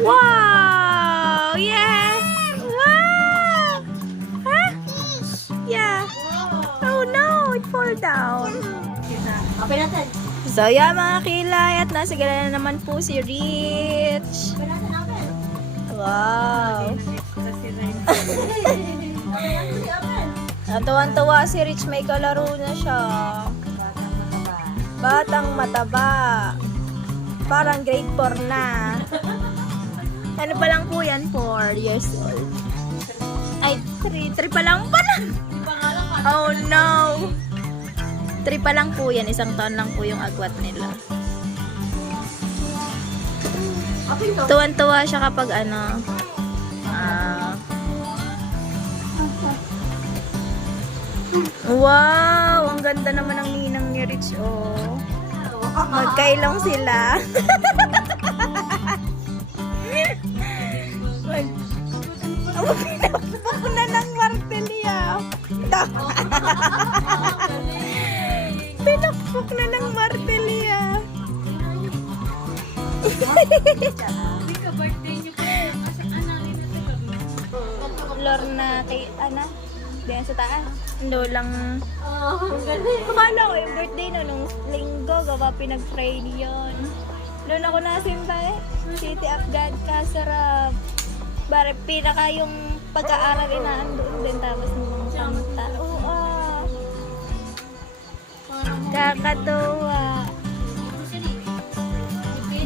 Wow! Yes! Wow! Huh? Yeah. Oh no! It fall down. Open natin. So, yeah, mga kilay. At nasa gala na naman po si Rich. Open natin, open. Wow! Open. Natuwan-tuwa si Rich. May kalaro na siya. Batang mataba. Parang grade 4 na. Ano pa lang po yan? 4 years old. Ay, 3. 3 pa lang pala. Oh no. 3 pa lang po yan. 1 taon lang po yung agwat nila. Open to. Tuwan-tuwa siya kapag wow! Ang ganda naman ng ninang ni Rich, oh. Magkailong sila. Pinakpok na ng martilya. Pinakpok na ng martilya. Lorna kay Ana. Diyan sa taas. Ando lang. Ang galing. Akala ko yung birthday no, nung linggo, gawa pinag-pray yun. Doon ako nasimba eh. City of God, kasarap. Bare, pinaka yung pag-aaral inaandoon din, tapos nung kanta. Oo. Kakatuwa.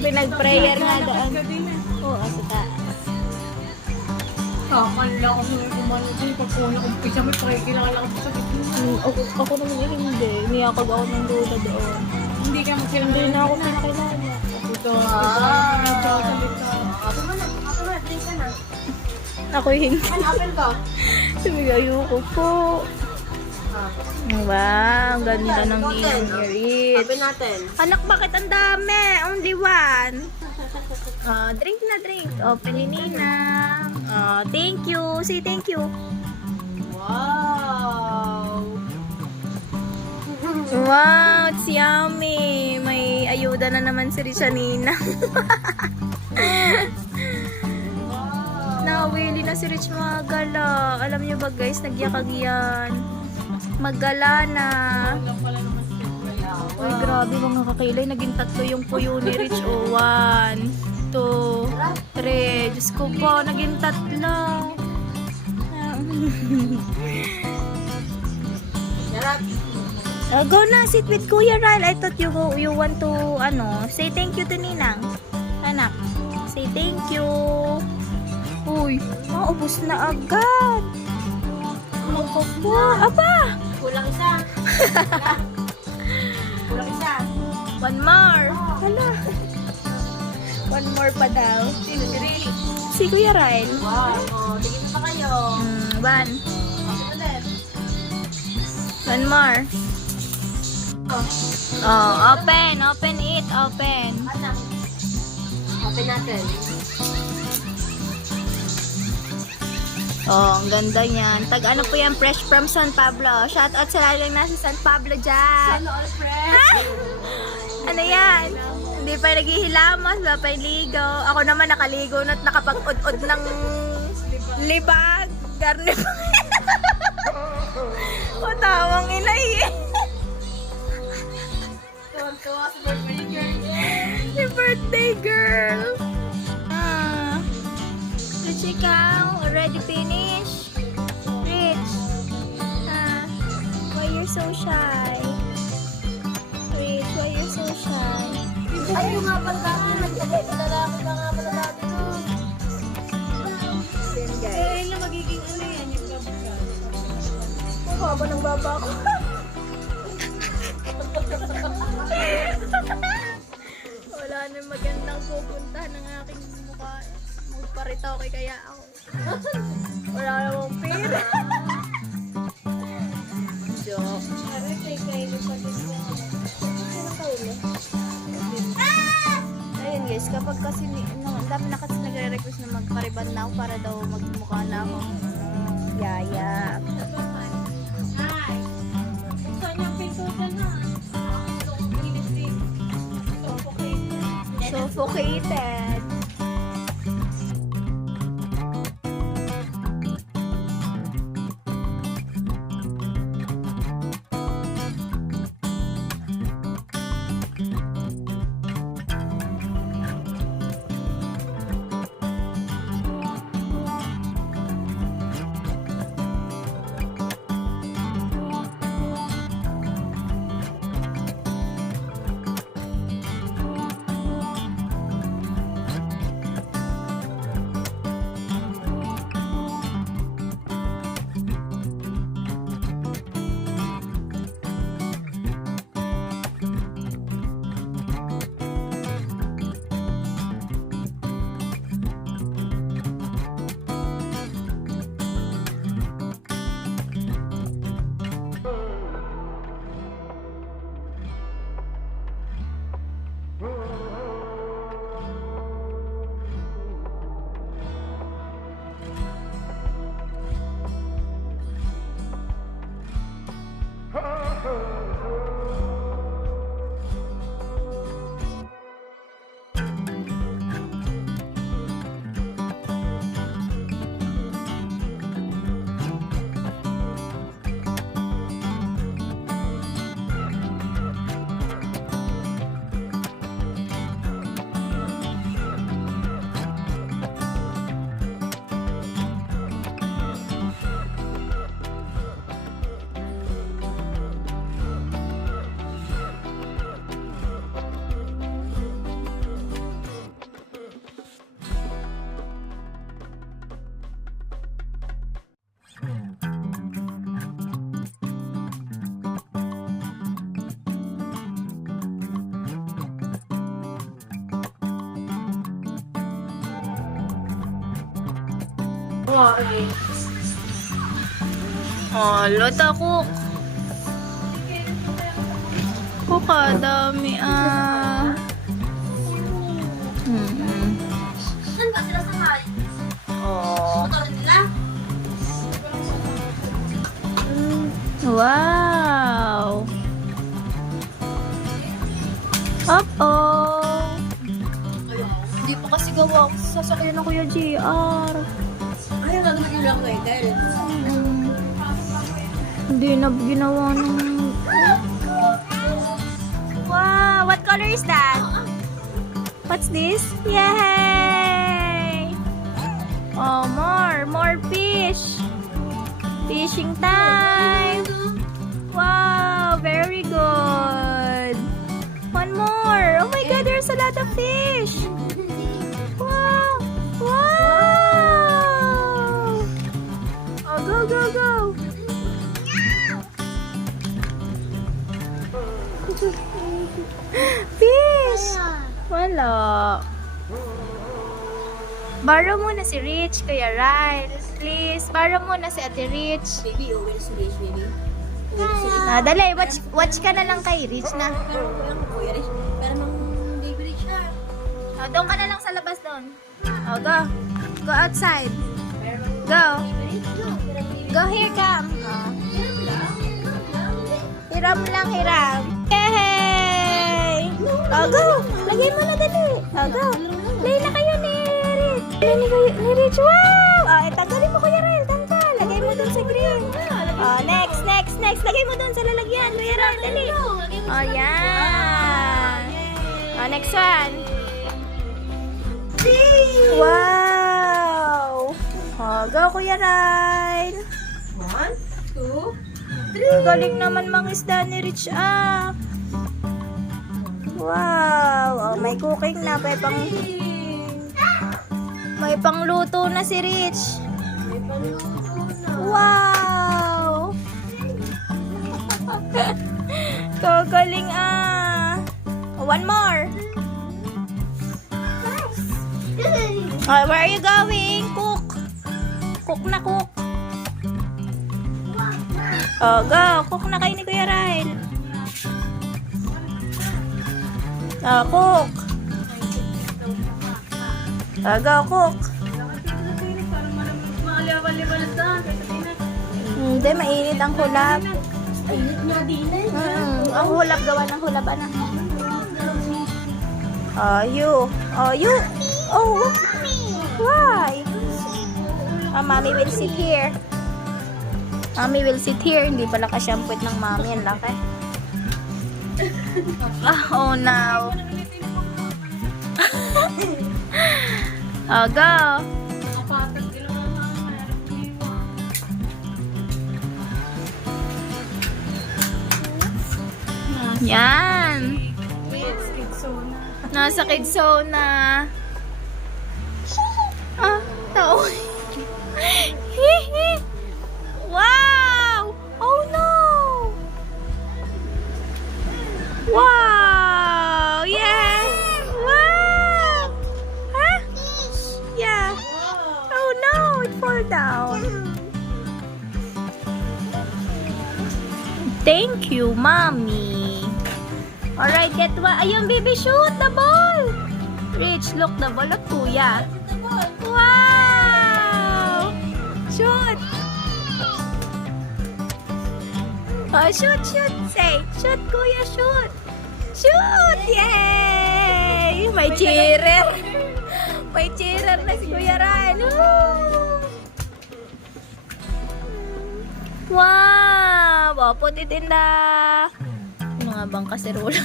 Pinag-prayer nga doon. Oo, sa taas. Kakala ko nung umano din. Pag umpisa may pakikilala ko sa gitna. Ako naman eh, hindi. Niyakag ako ng lola doon. Hindi ka magkilala. Hindi na ako pinakilala. Ito. Open mo na. Open mo na. Drink ka na. Ako hindi. Open ko. Sabi ko, ayoko po. Wow, ang ganda ng ninang ni Rich. Open natin. Anak, bakit ang dami? Only one. Drink na drink. Open ni Ninang. Thank you. Say thank you. Wow. Wow, it's yummy. May ayuda na naman si Rich sa Ninang. Nawili na si Rich magala. Alam niyo ba guys, nagyakag yan. Magala na. Uy, grabe mga kakilay. Naging 3 yung puyo ni Rich. 1, 2, 3. Diyos ko po, naging 3. Go na, sit with Kuya Ryle. I thought you want to, say thank you to Ninang. Anak, say thank you. Uy, maubos na agad. Aba! Kulang isa. Kulang isa. 1 more. Hala. 1 more pa daw. Sino? Si Ray. Si Kuya Ryle. Wow. Tingin pa kayo. 1. Open ulit. 1 more. Open. Open it. Open. Anak. Open natin. Ang ganda niyan. Ano po yan? Fresh from San Pablo. Shout out sa lalang nasa San Pablo dyan. All fresh. Ano yan? Hindi pa naghihilamas, wala pa yung ligo. Ako naman nakaligo na't nakapag-ud-ud ng libag. Garne pa. O, tawang inay eh. Tuwa sa birthday girl. Si birthday girl. Rich, ikaw? Already finished? Rich? Why you're so shy? Rich, why you're so shy? Ay, yung nga pala. Lalaki na nga pala dati doon. Then guys. Yung magiging ano yan, yung gabag. Ang haba ng baba ko. Wala na magandang pupuntahan ng aking mukha. Magparitoke kaya ako. Wala namang pera. Joke. Ayun guys, kapag kasi ang dami na kasi nagre-request na magpariban na ako para daw magmukha na ako. Yaya. Hi. Saan yung pinto dyan na? Suffocated. Kumain. Oh, lota cook. Cook ka, dami Saan ba sila sakay? Oh. Motor nila? Wow. Oh. Hindi pa kasi gawa ako sa sasakyan ng Kuya JR. Ayaw na naman yung lang eh, dahil Hindi na ginawa ng... Wow! What color is that? What's this? Yay! Oh, more fish! Fishing time! Wow! Very good! One more! Oh my God, there's a lot of fish! Wow! Wow! Oh, go! Fish! Wala. Borrow muna si Rich, Kuya Ryle. Please, borrow muna si Ate Rich. baby, oh, where's Rich, baby? Dali, watch ka na lang kay Rich na. Pero Kuya Rich, pero nung baby Rich na. Doon ka na lang sa labas doon. Go. Go outside. Go. Go here, come. Hiram lang, hiram. Yay! Go. Lagay mo na dali. Go. Play na kayo ni Rich. Ni Rich. Wow! Tanggalin mo, Kuya Ryle. Tanggal. Lagay mo doon sa green. Next. Lagay mo doon sa lalagyan. Kuya Ryle, dali. Yan. Next one. Wow! Go, Kuya Ryle. 1, 2, Ang galing naman mangisda ni Rich, Wow! May cooking na. May pangluto na si Rich. Wow! Kagaling, One more. Where are you going? Cook. Cook na cook. Go. Cook na kayo ni Kuya Ryle. Cook. Go, cook. Maaliwal-liwal na. Hindi, mainit ang hulab. ayun na din eh. Ang hulab, gawa ng hulab, anak. You. Oh, why? Mommy will sit here. Mommy will sit here. Hindi pala kasyampwit ng mommy. Ang laki. Oh, no. Go. Kapatag din naman mga Yan. kids zone. Nasa kids zone na. Tao. Wow! Oh no! Wow! Yeah! Wow! Huh? Yeah. Oh no! It fall down. Thank you, Mommy. Alright, get what? Ayun, baby, shoot the ball! Rich, look the ball. Look, Kuya. Wow! Shoot! Shoot! Say, shoot, Kuya, shoot! Shoot! Yay! May cheerer! May cheerer na si Kuya Ryan. Wow! Oh, put it in the... Ano nga bang kaserola?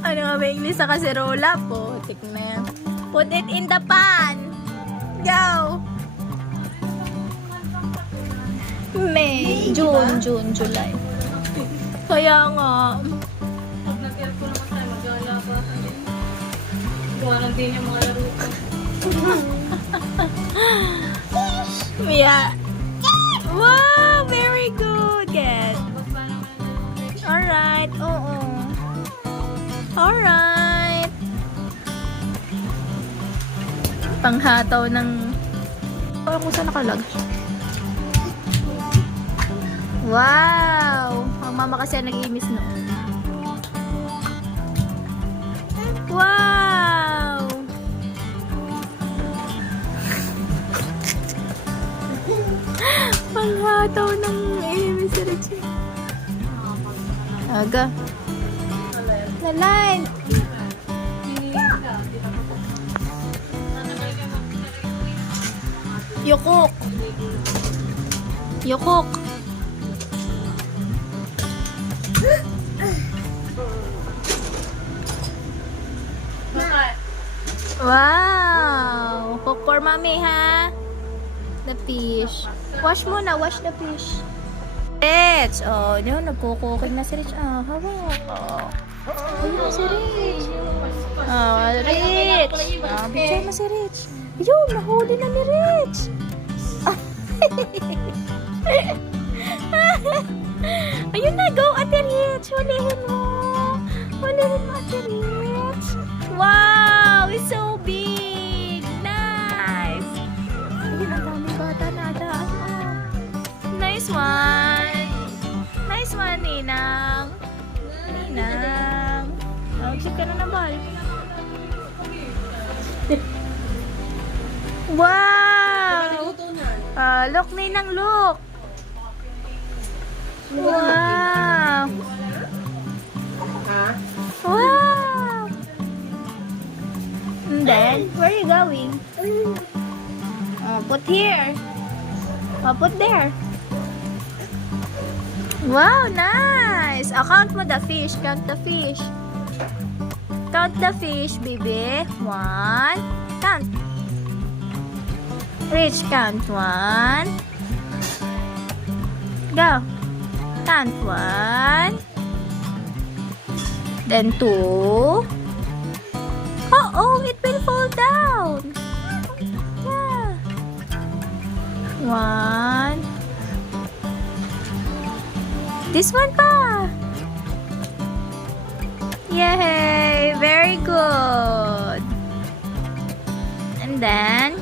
Ano nga ba English sa kaserola? Putik na yan. Put it in the pan. Go! May, June, July. Kaya nga. Pag nag-aircon naman tayo, mag-alaba tayo. Buwanan din yung mga laro ko. Yeah. Wow, very good. Good. Alright, oo. Alright. Panghataw ng... Parang kung saan nakalagay. Wow! Ang mama kasi ang nag-iimis noon. Wow! Panghataw ng iimis si Richie. Aga. Lalay! Yukok! Yukok! Wow! Cook for mommy, ha? The fish. Wash muna, wash the fish. Rich! Oh, yun, nagkukukin na si Rich. Ah, hawak. Oh. Ayun na si Rich. Oh, Rich! Oh, picture mo si Rich. Yun, nahuli na ni Rich. Ayun na, go, Ate Rich. Hulihin mo. Hulihin mo, Ate Rich. Wow! It's so big! Nice! Ayun, ang dami bata na adaan mo. Nice one! Nice one, Ninang. Ninang. Mag-shoot ka na ng ball. Wow! Look, Ninang, look! Wow! Ha? Wow! And then, where are you going? Put here. Put there. Wow, nice! Count mo the fish. Count the fish. Count the fish, baby. 1. Count. Rich, count 1. Go. Count 1. Then 2. Oh, it will fall down. Yeah. 1. This one pa. Yay! Very good. And then,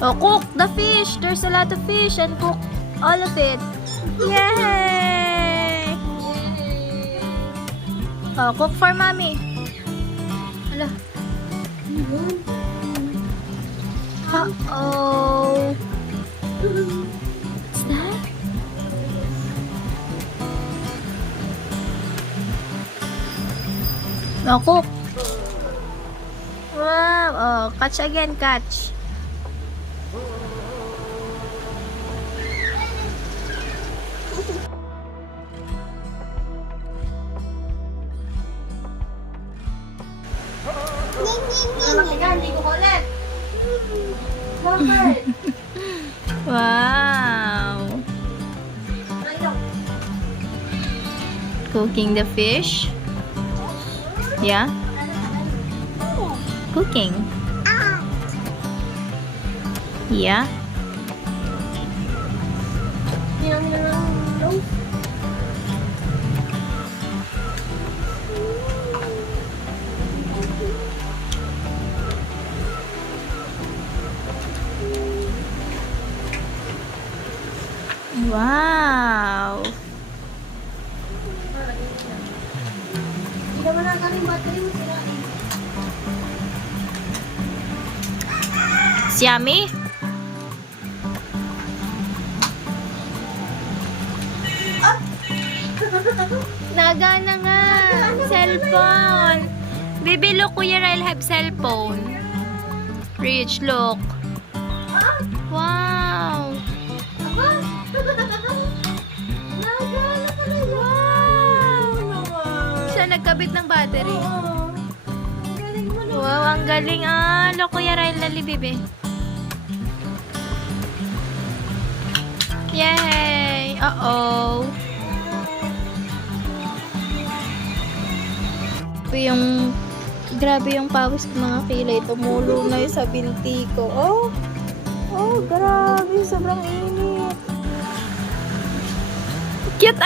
cook the fish. There's a lot of fish and cook all of it. Yay! Cook for mommy. Hala. Uh-oh. What's that? Cook. Wow. Catch again, catch. Wow. Cooking the fish. Yeah. Cooking. Yeah. Wow. Hindi naman nakaring battery mo sila. It's yummy. Nagana nga. Cellphone. Baby, look, Kuya Ryle have cellphone. Rich, look. Wow. Siya nagkabit ng battery. Wow, ang galing. Look, Kuya Ryle, lali, baby. Yay! Uh-oh. Grabe yung pawis ng mga kilay. Tumulo na yung sa binti ko. Oh, grabe. Sobrang init. Cute,